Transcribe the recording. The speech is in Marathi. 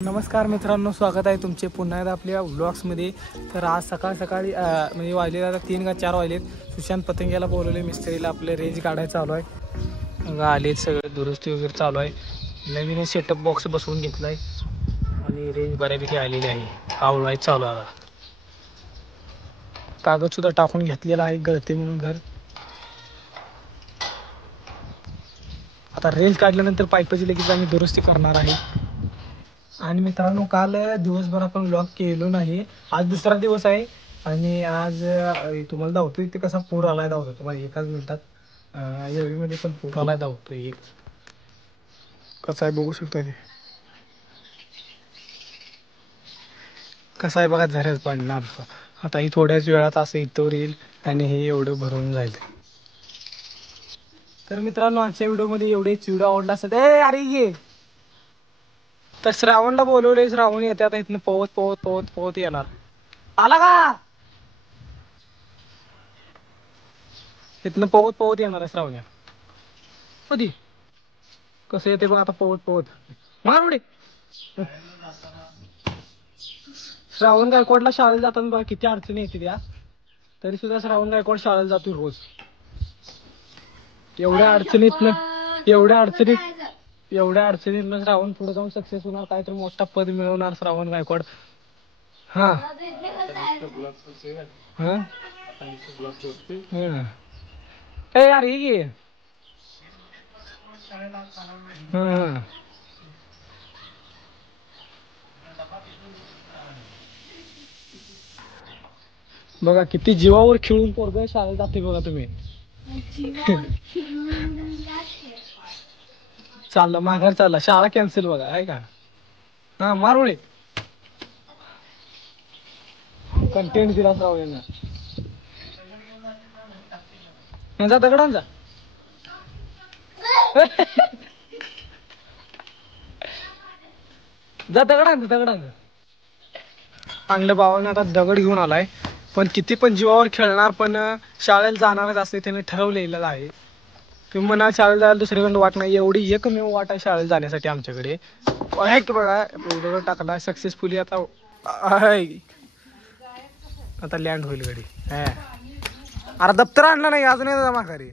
नमस्कार मित्रांनो, स्वागत आहे तुमचे पुन्हा एकदा आपल्या व्लॉग्समध्ये। तर आज सकाळी म्हणजे वाजले आता 3 का 4 वाजलेत। सुशांत पतंग्याला बोलवले मिस्त्रीला, आपले रेंज काढायला चालू आहे। मग आले सगळं दुरुस्ती वगैरे चालू आहे। नवीन सेटअप बॉक्स बसवून घेतलाय आणि रेंज बऱ्यापैकी आलेली आहे। आवळाय चालू आहे। कागद सुद्धा टाकून घेतलेला आहे गळते म्हणून घर। आता रेंज काढल्यानंतर पाईपाची लगेच आम्ही दुरुस्ती करणार आहे। आणि मित्रांनो, काल दिवसभर आपण व्लॉग केलो नाही। आज दुसरा दिवस आहे आणि आज तुम्हाला दाखवतो इथे कसा पूर आलाय। दाखवतो तुम्हाला एकाच मिनिटात। मध्ये पण पूर आलाय, दाखवतो एक कसा आहे बघू शकता। ते कसं आहे बघा, झऱ्याच पडणार आता ही थोड्याच वेळात असं इथवर येईल आणि हे एवढं भरून जाईल। तर मित्रांनो, आजच्या व्हिडिओमध्ये एवढेच। व्हिडिओ आवडला असेल अरे ये तर श्रावणला बोलवले। श्रावण येते आता इथनं पोहत पोहत पोहत पोहत येणार। आला का? इथनं पोहत पोहत येणार आहे श्रावण। कधी कसं येते बघ आता, पोहत पोहत मार उडी। श्रावण गायकवाडला शाळेला जाताना बघा किती अडचणी येते त्या, तरी सुद्धा श्रावण गायकवाड शाळेला जातो रोज। एवढ्या अडचणीतनं श्रावण पुढे जाऊन सक्सेस होणार, काहीतरी मोठा पद मिळवणार श्रावण गायकवाड। हा हा ए यार ये हा बघा किती जीवावर खेळून पोरग शाळेत जाते बघा तुम्ही। चाललं माघार, चालला शाळा कॅन्सल बघा आहे का। हा मारुळे कंटेंट दिला श्रावण। जा दगडान जा। जा दगडान चांगल्या भावाने आता दगड घेऊन आलाय। पण किती पण जीवावर खेळणार, पण शाळेला जाणारच असते त्याने ठरवलेलं आहे। तुम्ही म्हणा शाळेला जायला दुसरीकडे वाट नाही, एवढी एकमेव वाट आहे शाळेला जाण्यासाठी आमच्याकडे। आहे की बघा दगड टाकला सक्सेसफुली। आता आता लँड होईल गाडी। अरे दप्तर आणलं नाही अजून, माघारी